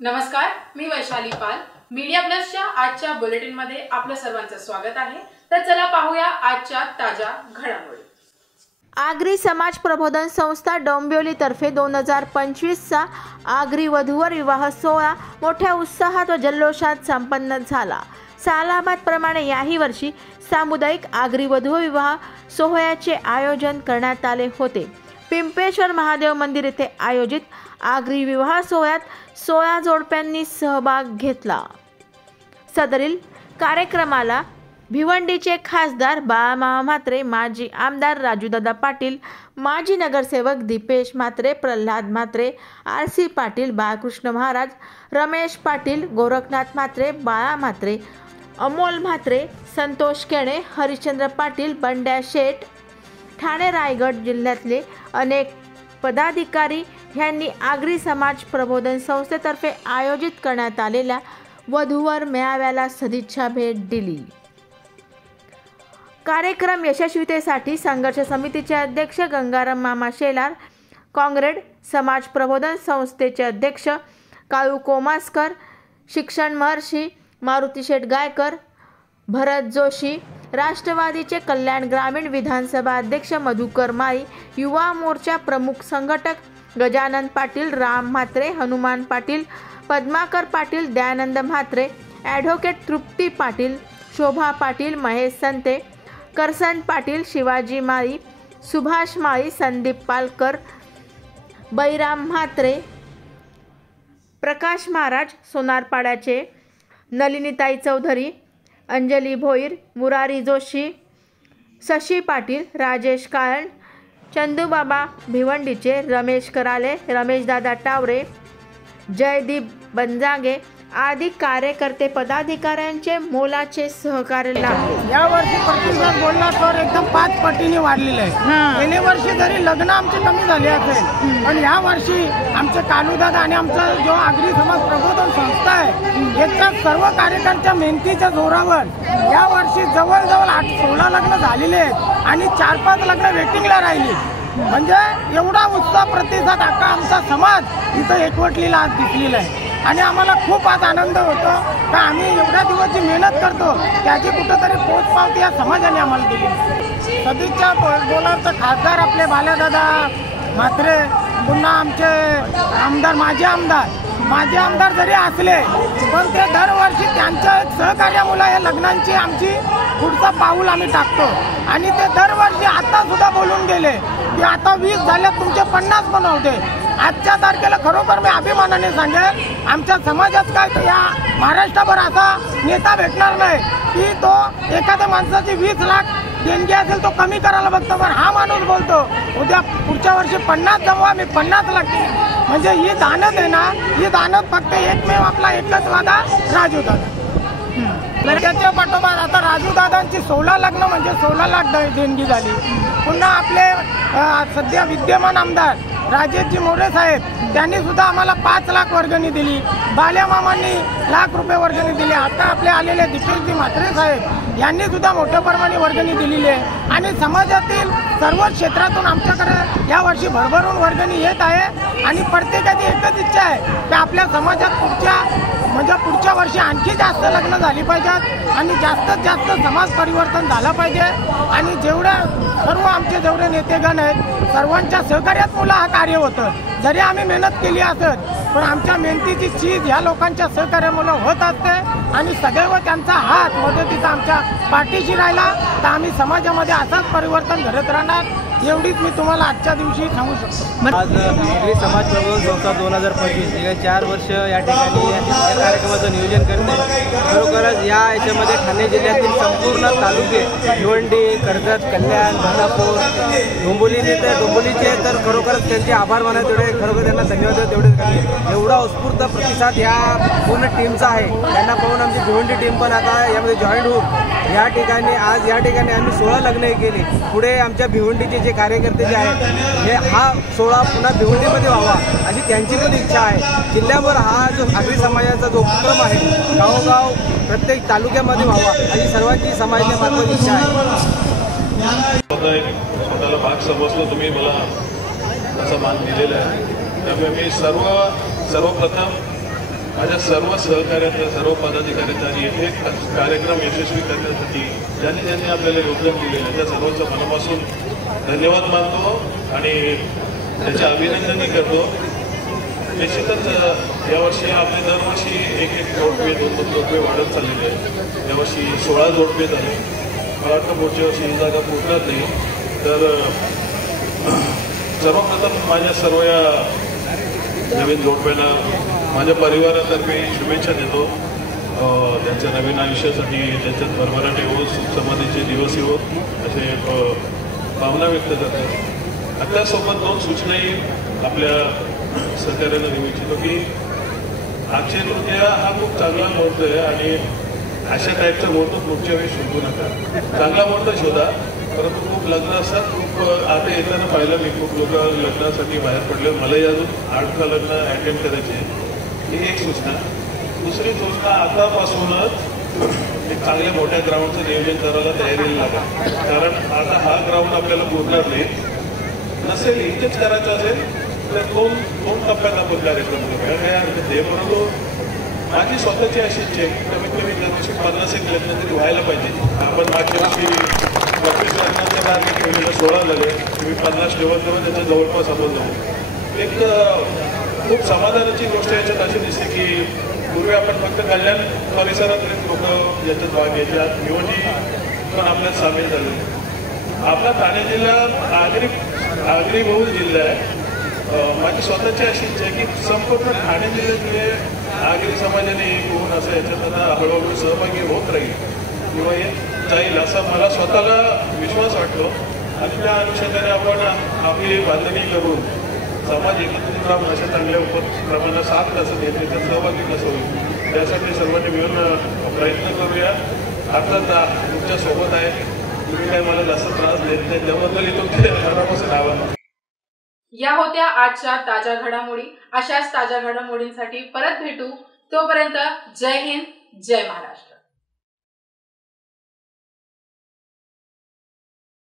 नमस्कार, मी वैशाली पाल. मीडिया प्लसच्या आजच्या बुलेटिनमध्ये आपलं सर्वांचं स्वागत आहे. तर चला पाहूया आजच्या ताज्या घडामोडी. आगरी समाज प्रबोधन संस्था डोंबिवलीतर्फे 2025चा आगरी वधूवर विवाह सोहळा मोठ्या उत्साहात व जल्लोषात संपन्न झाला. सालाबादप्रमाणे याही वर्षी सामुदायिक आगरी वधू विवाह सोहळ्याचे आयोजन करण्यात आले होते. पिंपेश्वर महादेव मंदिर येथे आयोजित आगरी विवाह सोहळ्यात 16 जोडप्यांनी सहभाग घेतला. सदरील कार्यक्रमाला भिवंडीचे खासदार बाळामामा म्हात्रे, माजी आमदार राजूदादा पाटील, माजी नगरसेवक दीपेश म्हात्रे, प्रल्हाद म्हात्रे, आर.सी. पाटील, बाळकृष्ण महाराज, रमेश पाटील, गोरखनाथ म्हात्रे, बाळा म्हात्रे, अमोल म्हात्रे, संतोष केणे, हरिश्चंद्र पाटील, बंड्या शेठ, ठाणे रायगड जिल्ह्यातले अनेक पदाधिकारी यांनी आगरी समाज प्रबोधन संस्थेतर्फे आयोजित करण्यात आलेल्या वधूवर मेळाव्याला सदिच्छा भेट दिली. कार्यक्रम यशस्वीतेसाठी संघर्ष समितीचे अध्यक्ष गंगाराम मामा शेलार, काँग्रेड समाज प्रबोधन संस्थेचे अध्यक्ष काळू कोमासकर, शिक्षण महर्षी मारुती शेठ गायकर, भरत जोशी, राष्ट्रवादीचे कल्याण ग्रामीण विधानसभा अध्यक्ष मधुकर माळी, युवा मोर्चा प्रमुख संघटक गजानन पाटील, राम म्हात्रे, हनुमान पाटील, पद्माकर पाटील, दयानंद म्हात्रे, ॲडव्होकेट तृप्ती पाटील, शोभा पाटील, महेश संते, करसन पाटील, शिवाजी माळी, सुभाष माळी, संदीप पालकर, बैराम म्हात्रे, प्रकाश महाराज, सोनारपाड्याचे नलिनीताई चौधरी, अंजली भोईर, मुरारी जोशी, शशी पाटील, राजेश काळण, चंदूबाबा भिवंडीचे, रमेश कराले, रमेशदादा टावरे, जयदीप बंजागे आदी कार्यकर्ते पदाधिकाऱ्यांचे मोलाचे सहकार्य लाभले. या वर्षी प्रतिसाद बोलला तर एकदम 5 पटीने वाढलेले आहे. गेल्या वर्षी जरी लग्न आमचे कमी झाले असेल, पण या वर्षी आमचे कालूदादा आणि आमचा जो आगरी समाज प्रबोधन संस्था आहे याच्या सर्व कार्यकर्त्यांच्या मेहनतीच्या जोरावर या वर्षी जवळजवळ 16 लग्न झालेले आहेत आणि 4-5 लग्न वेटिंगला राहिली. म्हणजे एवढा उत्साह प्रतिसाद अख्खा आमचा समाज इथं एकवटलेला आज दिसलेला आहे आणि आम्हाला खूप आज आनंद होतो का आम्ही एवढ्या दिवस जी मेहनत करतो त्याची कुठंतरी पोचपावती या समाजाने आम्हाला दिली. सदिच्छा बोलाल तर खासदार आपले बाल्यादादा म्हात्रे, पुन्हा आमचे आमदार माजी आमदार जरी असले पण ते दरवर्षी त्यांच्या सहकार्यामुळे या लग्नांची आमची पुढचा पाऊल आम्ही टाकतो आणि ते दरवर्षी आता सुद्धा बोलून गेले की आता 20 झाले, तुमचे 50 पण होते. आजच्या तारखेला खरोखर मी अभिमानाने सांगेल आमच्या समाजात काय या महाराष्ट्रभर असा नेता भेटणार नाही की तो एखाद्या माणसाची 20 लाख देणगी असेल तो कमी करायला बघतो, पण हा माणूस बोलतो उद्या पुढच्या वर्षी 50 जमवा, मी 50 लाख. म्हणजे ही दानत आहे ना, ही दानत फक्त एकमेव आपला एकच वादा राजूदादा. त्याच्या पाठोपाठ आता राजूदादांची 16 लग्न म्हणजे 16 लाख देणगी झाली. पुन्हा आपले सध्या विद्यमान आमदार राजेशजी मोरे साहेब त्यांनी सुद्धा आम्हाला 5 लाख वर्गणी दिली. बाल्या मामांनी ₹1,00,000 वर्गणी दिली. आता आपले आलेले दीपेशजी म्हात्रे साहेब यांनी सुद्धा मोठ्या प्रमाणे वर्गणी दिलेली आहे आणि समाजातील सर्व क्षेत्रातून आमच्याकडे यावर्षी भरभरून वर्गणी येत आहे आणि प्रत्येकाची एकच इच्छा आहे की आपल्या समाजात पुढच्या वर्षी आणखी जास्त लग्न झाली पाहिजेत आणि जास्तीत जास्त समाज परिवर्तन झालं पाहिजे आणि सर्व आमचे जेवढे नेतेगण आहेत सर्वांच्या सहकार्यात मुलं हा कार्य होतं. जरी आम्ही मेहनत केली असत पण आमच्या मेहनतीची चीज ह्या लोकांच्या सहकार्यामुळे होत असते आणि सदैव त्यांचा हात मदतीचा आमच्या पाठीशी राहिला तर आम्ही समाजामध्ये असंच परिवर्तन घडत राहणार, एवढीच मी तुम्हाला आजच्या दिवशी सांगू शकतो. आज आगरी समाज प्रबोधन संस्था 2025 गेल्या 4 वर्ष या ठिकाणी या कार्यक्रमाचं नियोजन करते. खरोखरच याच्यामध्ये ठाणे जिल्ह्यातील संपूर्ण तालुके भिवंडी, कर्जत, कल्याण, बदनापूर, डोंबिवलीचे तर खरोखरच त्यांचे आभार माना तेवढे खरोखर त्यांना धन्यवाद तेवढेच करते. एवढा उत्स्फूर्त प्रतिसाद या पूर्ण टीमचा आहे. त्यांना पाहून आमची भिवंडी टीम पण आता यामध्ये जॉईन होऊन या ठिकाणी आम्ही 16 लग्न केली. पुढे आमच्या भिवंडीचे जे कार्यकर्ते जे आहेत हे हा सोहळा पुन्हा भिवंडीमध्ये व्हावा अशी त्यांची पण इच्छा आहे. जिल्ह्याभर हा जो आगरी समाजाचा जो उपक्रम आहे गावोगाव प्रत्येक तालुक्यामध्ये व्हावा अशी सर्वांची समाजाच्या मार्फत इच्छा आहे. स्वतःला भाग समजलं, तुम्ही मला असा मान दिलेला आहे. त्यामुळे मी सर्वप्रथम माझ्या सर्व सहकार्याच्या, सर्व पदाधिकाऱ्यांचा आणि हे कार्यक्रम यशस्वी करण्यासाठी ज्यांनी ज्यांनी आपल्याला योगदान दिलेलं त्या सर्वांचं मनापासून धन्यवाद मानतो आणि त्याचे अभिनंदनही करतो. निश्चितच यावर्षी आपले दरवर्षी एक जोडपे 2 जोडपे वाढत चाललेले आहे. यावर्षी 16 जोडपे झाले. मला वाटतं पुढच्या वर्षी ही जागा पोहोचणार नाही. तर सर्वप्रथम माझ्या सर्व या नवीन जोडप्याला माझ्या परिवारातर्फे शुभेच्छा देतो. त्यांच्या नवीन आयुष्यासाठी त्यांच्यात भरभराट येवो, सुख समाधीचे दिवस येवो असे भावना व्यक्त करतो. त्यासोबत 2 सूचनाही आपल्या सहकार्याला देऊ इच्छितो की अक्षय तृतीया हा खूप चांगला मुहूर्त आहे आणि अशा टाईपचा मुहूर्त पुढच्या वेळी शोधू नका. चांगला मुहूर्त शोधा, परंतु खूप लग्न असतात. खूप आता येताना पाहिलं मी खूप लोक लग्नासाठी बाहेर पडले. मलाही अजून 8 लग्न अटेंड करायचे. ही एक सूचना. दुसरी सूचना, आतापासूनच एक चांगल्या मोठ्या ग्राउंडचं नियोजन करायला तयारीला लागा. कारण आता हा ग्राउंड आपल्याला पुरणार नाही. नसेल इथेच करायचं असेल तर 2 टप्प्यात आपण कार्यक्रम करूया. काय हरकत आहे. परंतु माझी स्वतःची अशी इच्छा आहे की कमीत कमी दरवर्षी 50 लग्न तरी व्हायला पाहिजे. आपण मागच्या वर्षी 25 लग्नाच्या टार्गेट ठेवलेलं 16 झाले. तुम्ही 50 ठेवत तेव्हा त्याच्या जवळपास आपण जाऊ. एक खूप समाधानाची गोष्ट याच्यात अशी दिसते की पूर्वी आपण फक्त कल्याण परिसरातले लोक याच्यात भाग घ्यायचे. आज निवडणी पण आपल्यात सामील झाले. आपला ठाणे जिल्हा आगरी बहुल जिल्हा आहे. माझी स्वतःची अशी इच्छा आहे की संपूर्ण ठाणे जिल्ह्यातले आगरी समाजाने एक होऊन असं याच्यात आता हळूहळू सहभागी होत राहील किंवा येत जाईल असा मला स्वतःला विश्वास वाटतो. आणि त्या अनुषंगाने आपण आपली बांधणी करून समाज एकत्रित राहून अशा चांगल्या उपक्रमांना साथ कसं देते त्यात सहभागी कसं होईल त्यासाठी सर्वांनी मिळून प्रयत्न करूया. अर्थात तुमच्या सोबत आहे. तुम्ही काय मला जास्त त्रास देत नाही त्याबद्दलही तुमचे मनापासून आभार. या होत्या आजच्या ताज्या घडामोडी. अशाच ताज्या घडामोडींसाठी परत भेटू. तोपर्यंत जय हिंद, जय महाराष्ट्र.